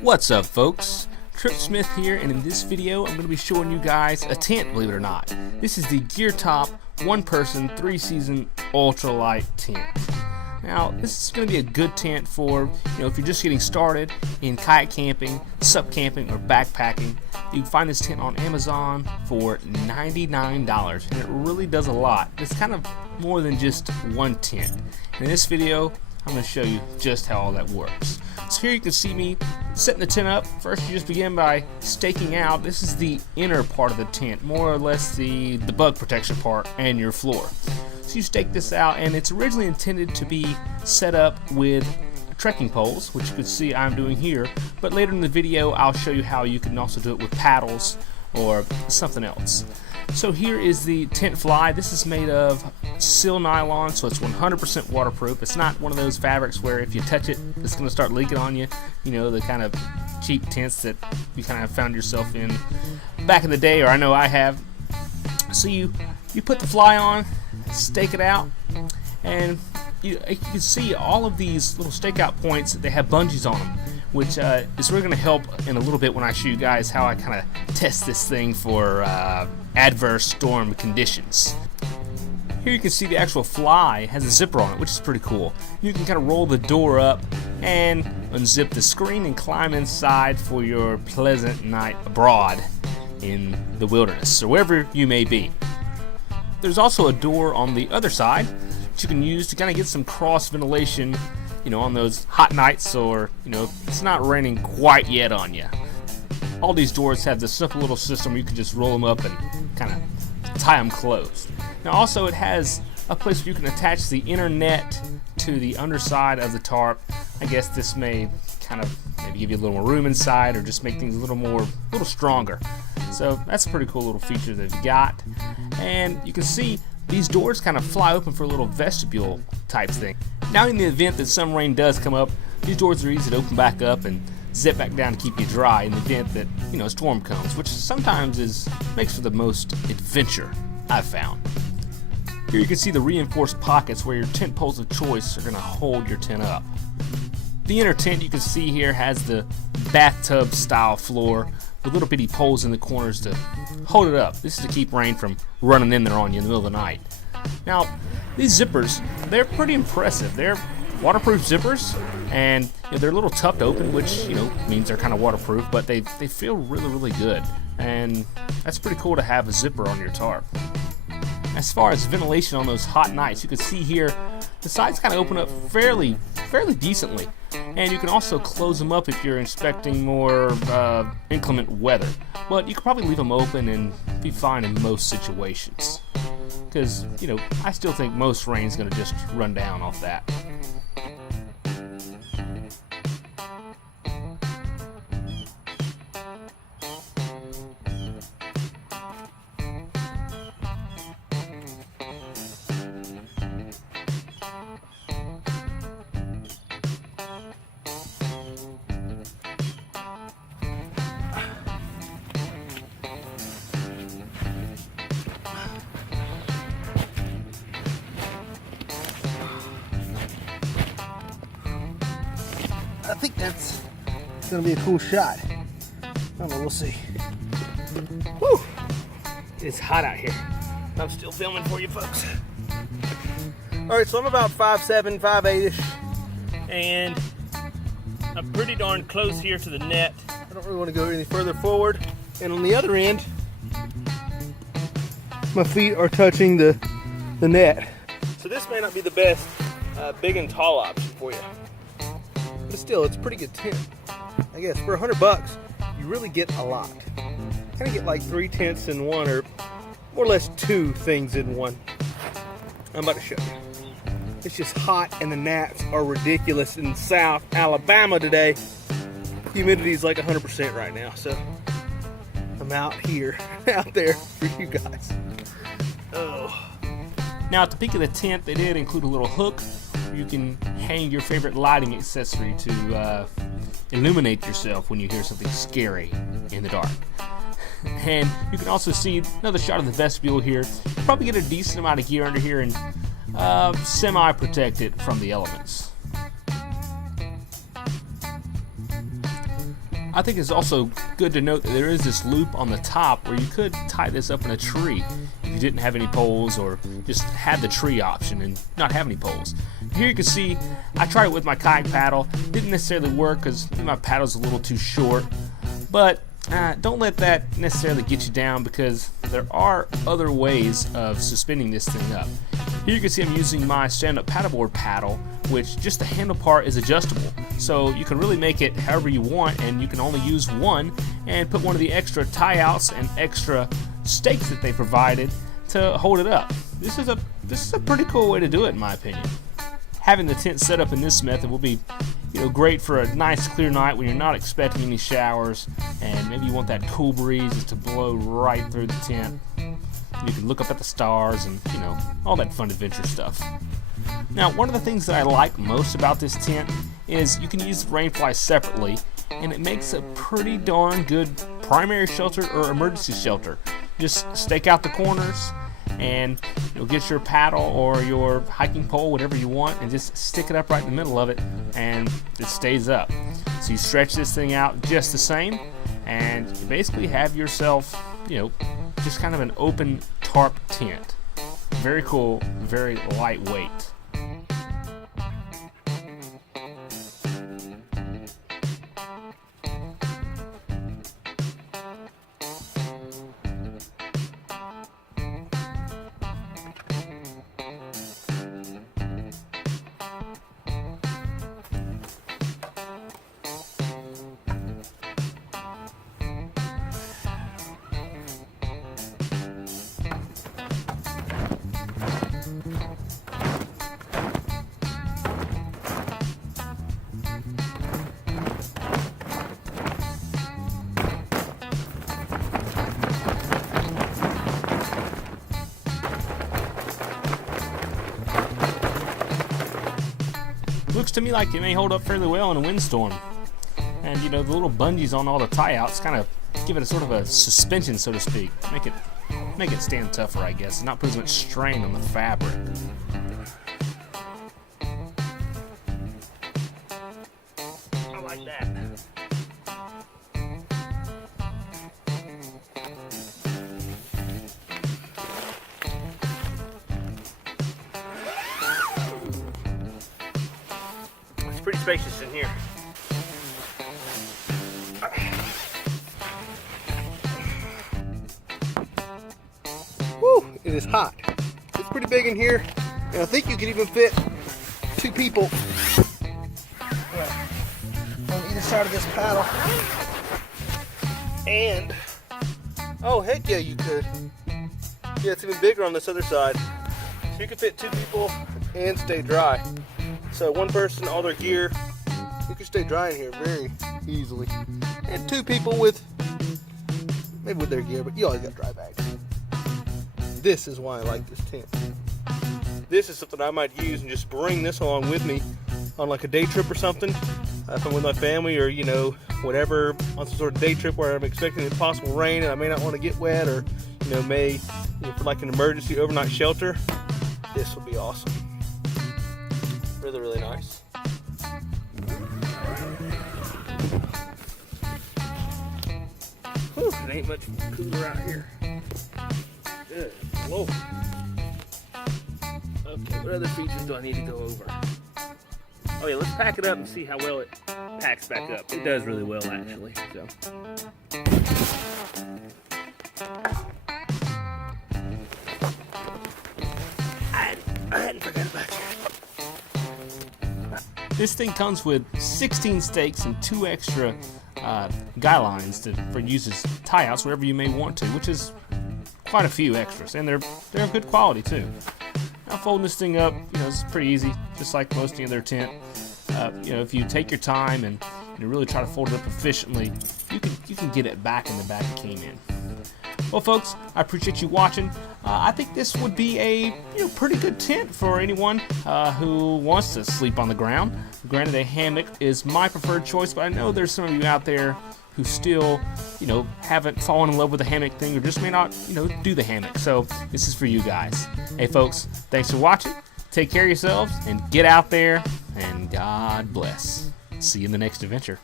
What's up, folks? Trip Smith here, and in this video I'm going to be showing you guys a tent, believe it or not. This is the GeerTop 1-person 3-season ultralight tent. Now, this is going to be a good tent for, if you're just getting started in kayak camping, sup camping, or backpacking. You can find this tent on Amazon for $99, and it really does a lot. It's kind of more than just one tent. And in this video, I'm going to show you just how all that works. So here you can see me setting the tent up. First, you just begin by staking out. This is the inner part of the tent, more or less the bug protection part and your floor. So you stake this out, and it's originally intended to be set up with trekking poles, which you can see I'm doing here, but later in the video I'll show you how you can also do it with paddles or something else. So here is the tent fly. This is made of seal nylon, so it's 100% waterproof. It's not one of those fabrics where if you touch it, it's going to start leaking on you. The kind of cheap tents that you kind of found yourself in back in the day, or I know I have. So you put the fly on, stake it out, and you can see all of these little stakeout points, they have bungees on them, which is really going to help in a little bit when I show you guys how I kind of test this thing for adverse storm conditions. Here you can see the actual fly has a zipper on it, which is pretty cool. You can kind of roll the door up and unzip the screen and climb inside for your pleasant night abroad in the wilderness or wherever you may be. There's also a door on the other side that you can use to kind of get some cross ventilation, on those hot nights, or if it's not raining quite yet on you. All these doors have this simple little system where you can just roll them up and kind of tie them closed. Now also it has a place where you can attach the inner net to the underside of the tarp. I guess this may kind of maybe give you a little more room inside, or just make things a little stronger. So that's a pretty cool little feature that they've got. And you can see these doors kind of fly open for a little vestibule type thing. Now in the event that some rain does come up, these doors are easy to open back up and zip back down to keep you dry in the event that a storm comes, which sometimes makes for the most adventure I've found. Here you can see the reinforced pockets where your tent poles of choice are going to hold your tent up. The inner tent you can see here has the bathtub style floor with little bitty poles in the corners to hold it up. This is to keep rain from running in there on you in the middle of the night. Now, these zippers, they're pretty impressive. They're waterproof zippers, and they're a little tough to open, which means they're kind of waterproof, but they feel really good, and that's pretty cool to have a zipper on your tarp. As far as ventilation on those hot nights, you can see here the sides kind of open up fairly decently, and you can also close them up if you're expecting more inclement weather, but you can probably leave them open and be fine in most situations, because I still think most rain is going to just run down off that. I think that's gonna be a cool shot. I don't know, we'll see. Whew! It's hot out here. I'm still filming for you folks. Alright, so I'm about 5'7", 5'8"-ish, and I'm pretty darn close here to the net. I don't really want to go any further forward. And on the other end, my feet are touching the net. So this may not be the best big and tall option for you. But still, it's a pretty good tent. I guess for $100, you really get a lot. Kind of get like 3 tents in one, or more or less 2 things in one. I'm about to show you. It's just hot, and the gnats are ridiculous in South Alabama today. Humidity is like 100% right now, so I'm out here, out there for you guys. Oh. Now at the peak of the tent, they did include a little hook. You can hang your favorite lighting accessory to illuminate yourself when you hear something scary in the dark. And you can also see another shot of the vestibule here. You probably get a decent amount of gear under here and semi-protect it from the elements. I think it's also good to note that there is this loop on the top where you could tie this up in a tree if you didn't have any poles or just had the tree option and not have any poles. Here you can see I tried it with my kayak paddle. Didn't necessarily work because my paddle's a little too short, but don't let that necessarily get you down because there are other ways of suspending this thing up. Here you can see I'm using my stand-up paddleboard paddle, which just the handle part is adjustable. So you can really make it however you want, and you can only use one and put one of the extra tie-outs and extra stakes that they provided to hold it up. This is a pretty cool way to do it, in my opinion. Having the tent set up in this method will be great for a nice clear night when you're not expecting any showers and maybe you want that cool breeze just to blow right through the tent. You can look up at the stars and all that fun adventure stuff. Now, one of the things that I like most about this tent is you can use the rainfly separately, and it makes a pretty darn good primary shelter or emergency shelter. Just stake out the corners and you'll get your paddle or your hiking pole, whatever you want, and just stick it up right in the middle of it and it stays up. So you stretch this thing out just the same and you basically have yourself, just kind of an open tarp tent. Very cool, very lightweight. Looks to me like it may hold up fairly well in a windstorm. And the little bungees on all the tie-outs kind of give it a sort of a suspension, so to speak. Make it stand tougher, I guess, and not put as much strain on the fabric. I like that. Pretty spacious in here. Woo, it is hot. It's pretty big in here, and I think you could even fit 2 people on either side of this paddle. And, oh heck yeah, you could. Yeah, it's even bigger on this other side. So you could fit 2 people and stay dry. So one person, all their gear, you can stay dry in here very easily. And 2 people maybe with their gear, but you always got dry bags. This is why I like this tent. This is something I might use and just bring this along with me on like a day trip or something. If I'm with my family or, whatever, on some sort of day trip where I'm expecting a possible rain and I may not want to get wet or, for like an emergency overnight shelter, this will be awesome. Really, really nice. Whew, it ain't much cooler out here. Good. Whoa. Okay, what other features do I need to go over? Oh yeah, let's pack it up and see how well it packs back up. It does really well, actually. So. I hadn't forgot about you. This thing comes with 16 stakes and 2 extra guy lines for use as tie-outs wherever you may want to, which is quite a few extras, and they're of good quality too. Now folding this thing up, it's pretty easy, just like most any other tent. If you take your time and really try to fold it up efficiently, you can get it back in the back it came in. Well, folks, I appreciate you watching. I think this would be a pretty good tent for anyone who wants to sleep on the ground. Granted, a hammock is my preferred choice, but I know there's some of you out there who still, haven't fallen in love with the hammock thing or just may not, do the hammock. So this is for you guys. Hey, folks, thanks for watching. Take care of yourselves and get out there, and God bless. See you in the next adventure.